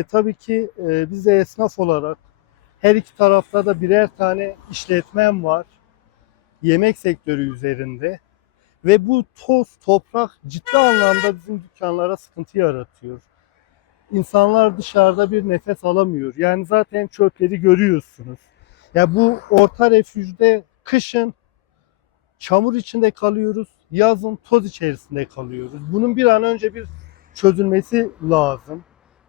E, tabii ki e, biz de esnaf olarak her iki tarafta da birer tane işletmem var. Yemek sektörü üzerinde. Ve bu toz, toprak ciddi anlamda bizim dükkanlara sıkıntı yaratıyor. İnsanlar dışarıda bir nefes alamıyor. Yani zaten çöpleri görüyorsunuz. Ya bu orta refüjde kışın çamur içinde kalıyoruz, yazın toz içerisinde kalıyoruz. Bunun bir an önce bir çözülmesi lazım.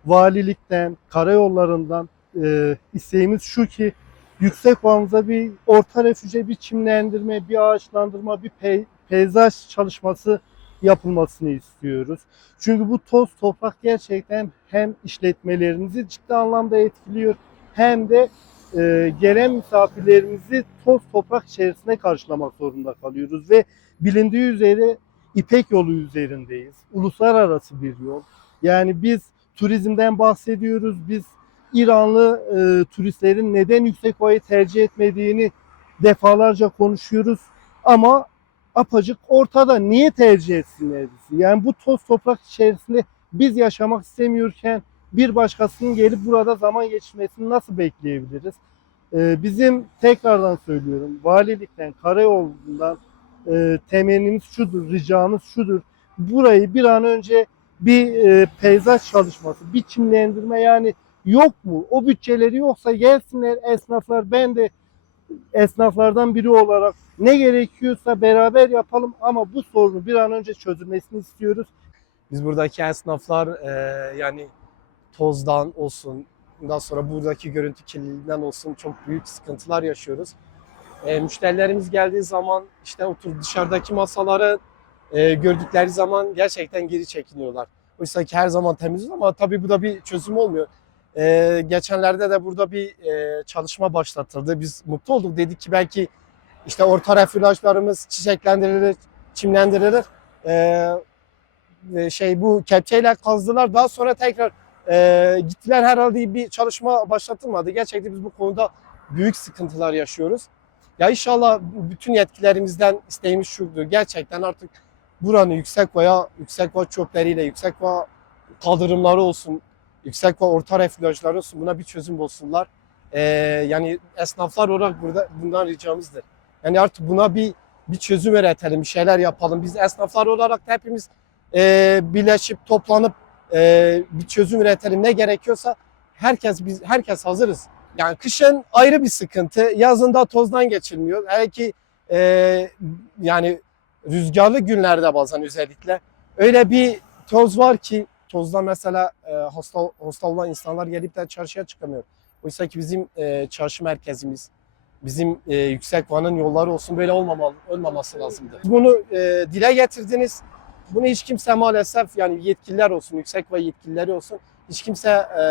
Valilikten, karayollarından e, isteğimiz şu ki yüksek ovamıza bir orta refüje bir çimlendirme, bir ağaçlandırma, bir pey- peyzaj çalışması yapılmasını istiyoruz. Çünkü bu toz toprak gerçekten hem işletmelerimizi ciddi anlamda etkiliyor hem de e, gelen misafirlerimizi toz toprak içerisinde karşılamak zorunda kalıyoruz ve bilindiği üzere İpek yolu üzerindeyiz. Uluslararası bir yol. Yani biz turizmden bahsediyoruz. Biz İranlı e, turistlerin neden Yüksekova'yı tercih etmediğini defalarca konuşuyoruz. Ama apacık ortada. Niye tercih etsinler bizi? Yani bu toz toprak içerisinde biz yaşamak istemiyorken bir başkasının gelip burada zaman geçirmesini nasıl bekleyebiliriz? Ee, bizim tekrardan söylüyorum valilikten, karayolundan e, temennimiz şudur, ricamız şudur. Burayı bir an önce bir e, peyzaj çalışması, bir çimlendirme yani yok mu? O bütçeleri yoksa gelsinler esnaflar. Ben de esnaflardan biri olarak ne gerekiyorsa beraber yapalım ama bu sorunu bir an önce çözülmesini istiyoruz. Biz buradaki esnaflar e, yani tozdan olsun, ondan sonra buradaki görüntü kirliliğinden olsun çok büyük sıkıntılar yaşıyoruz. E, müşterilerimiz geldiği zaman işte otur dışarıdaki masaları e, gördükleri zaman gerçekten geri çekiniyorlar. Oysa ki her zaman temiz ama tabii bu da bir çözüm olmuyor. E, geçenlerde de burada bir e, çalışma başlatıldı. Biz mutlu olduk. Dedik ki belki işte orta refüjlarımız çiçeklendirilir, çimlendirilir. E, şey bu kepçeyle kazdılar. Daha sonra tekrar e, gittiler herhalde bir çalışma başlatılmadı. Gerçekten biz bu konuda büyük sıkıntılar yaşıyoruz. Ya inşallah bütün yetkilerimizden isteğimiz şudur. Gerçekten artık buranın yüksek veya yüksek va çöpleriyle, yüksek va kaldırımları olsun, yüksek va orta refüjları olsun buna bir çözüm bulsunlar. E, yani esnaflar olarak burada bundan ricamızdır. Yani artık buna bir bir çözüm üretelim, bir şeyler yapalım. Biz esnaflar olarak da hepimiz e, birleşip toplanıp e, bir çözüm üretelim. Ne gerekiyorsa herkes biz herkes hazırız. Yani kışın ayrı bir sıkıntı, yazında tozdan geçilmiyor. Belki e, yani rüzgarlı günlerde bazen özellikle öyle bir toz var ki tozda mesela e, hasta hasta olan insanlar gelip de çarşıya çıkamıyor. Oysa ki bizim e, çarşı merkezimiz, bizim e, yüksek vanın yolları olsun böyle olmamalı, olmaması lazımdı. Bunu e, dile getirdiniz. Bunu hiç kimse maalesef yani yetkililer olsun, yüksek ve yetkilileri olsun hiç kimse e,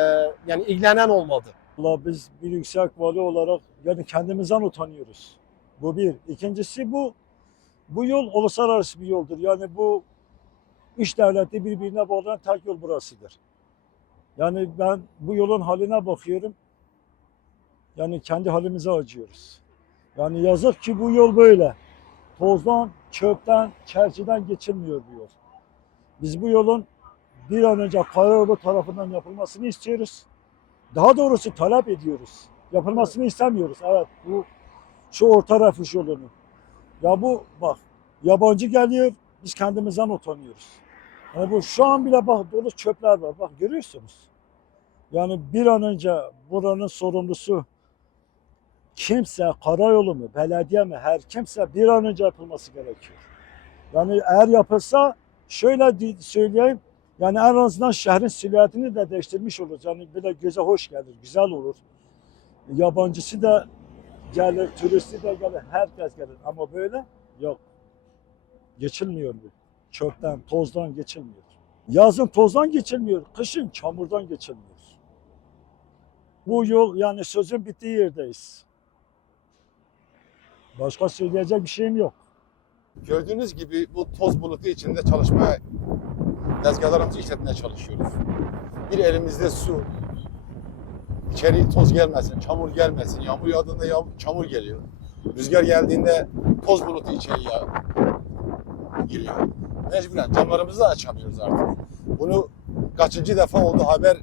yani ilgilenen olmadı. Valla biz bir yüksek vali olarak yani kendimizden utanıyoruz. Bu bir. İkincisi bu bu yol uluslararası bir yoldur. Yani bu üç devleti birbirine bağlayan tek yol burasıdır. Yani ben bu yolun haline bakıyorum. Yani kendi halimize acıyoruz. Yani yazık ki bu yol böyle. Tozdan, çöpten, çerçiden geçilmiyor bu yol. Biz bu yolun bir an önce karayolu tarafından yapılmasını istiyoruz. Daha doğrusu talep ediyoruz. Yapılmasını istemiyoruz. Evet bu şu orta refüj yolunu. Ya bu bak yabancı geliyor biz kendimizden utanıyoruz. Yani bu şu an bile bak dolu çöpler var. Bak görüyorsunuz. Yani bir an önce buranın sorumlusu kimse karayolu mu, belediye mi, her kimse bir an önce yapılması gerekiyor. Yani eğer yapılsa şöyle söyleyeyim, yani en azından şehrin silüetini de değiştirmiş olur. Yani böyle göze hoş gelir, güzel olur. Yabancısı da gelir, turisti de gelir, herkes gelir. Ama böyle yok. Geçilmiyor bu. Çöpten, tozdan geçilmiyor. Yazın tozdan geçilmiyor, kışın çamurdan geçilmiyor. Bu yol yani sözün bittiği yerdeyiz. Başka söyleyecek bir şeyim yok. Gördüğünüz gibi bu toz bulutu içinde çalışmaya, tezgahlarımızı işletmeye çalışıyoruz. Bir elimizde su, içeri toz gelmesin, çamur gelmesin. Yağmur yağdığında yağmur, çamur geliyor. Rüzgar geldiğinde toz bulutu içeri yağ, giriyor. Mecburen camlarımızı da açamıyoruz artık. Bunu kaçıncı defa oldu haber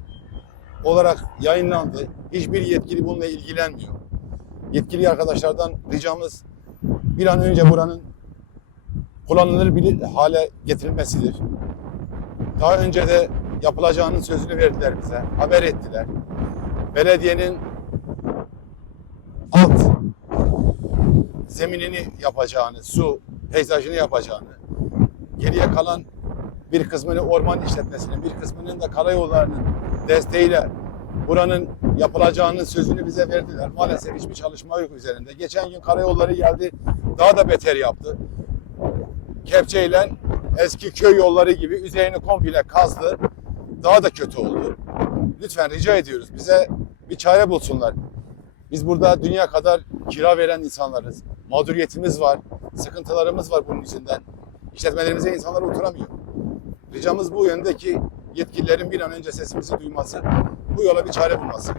olarak yayınlandı. Hiçbir yetkili bununla ilgilenmiyor. Yetkili arkadaşlardan ricamız bir an önce buranın kullanılır bir hale getirilmesidir. Daha önce de yapılacağının sözünü verdiler bize, haber ettiler. Belediyenin alt zeminini yapacağını, su peyzajını yapacağını, geriye kalan bir kısmını orman işletmesinin, bir kısmının da karayollarının desteğiyle buranın yapılacağının sözünü bize verdiler. Maalesef hiçbir çalışma yok üzerinde. Geçen gün karayolları geldi, daha da beter yaptı. Kepçeyle eski köy yolları gibi üzerini komple kazdı. Daha da kötü oldu. Lütfen rica ediyoruz bize bir çare bulsunlar. Biz burada dünya kadar kira veren insanlarız. Mağduriyetimiz var, sıkıntılarımız var bunun yüzünden. İşletmelerimize insanlar oturamıyor. Ricamız bu yöndeki yetkililerin bir an önce sesimizi duyması, bu yola bir çare bulması.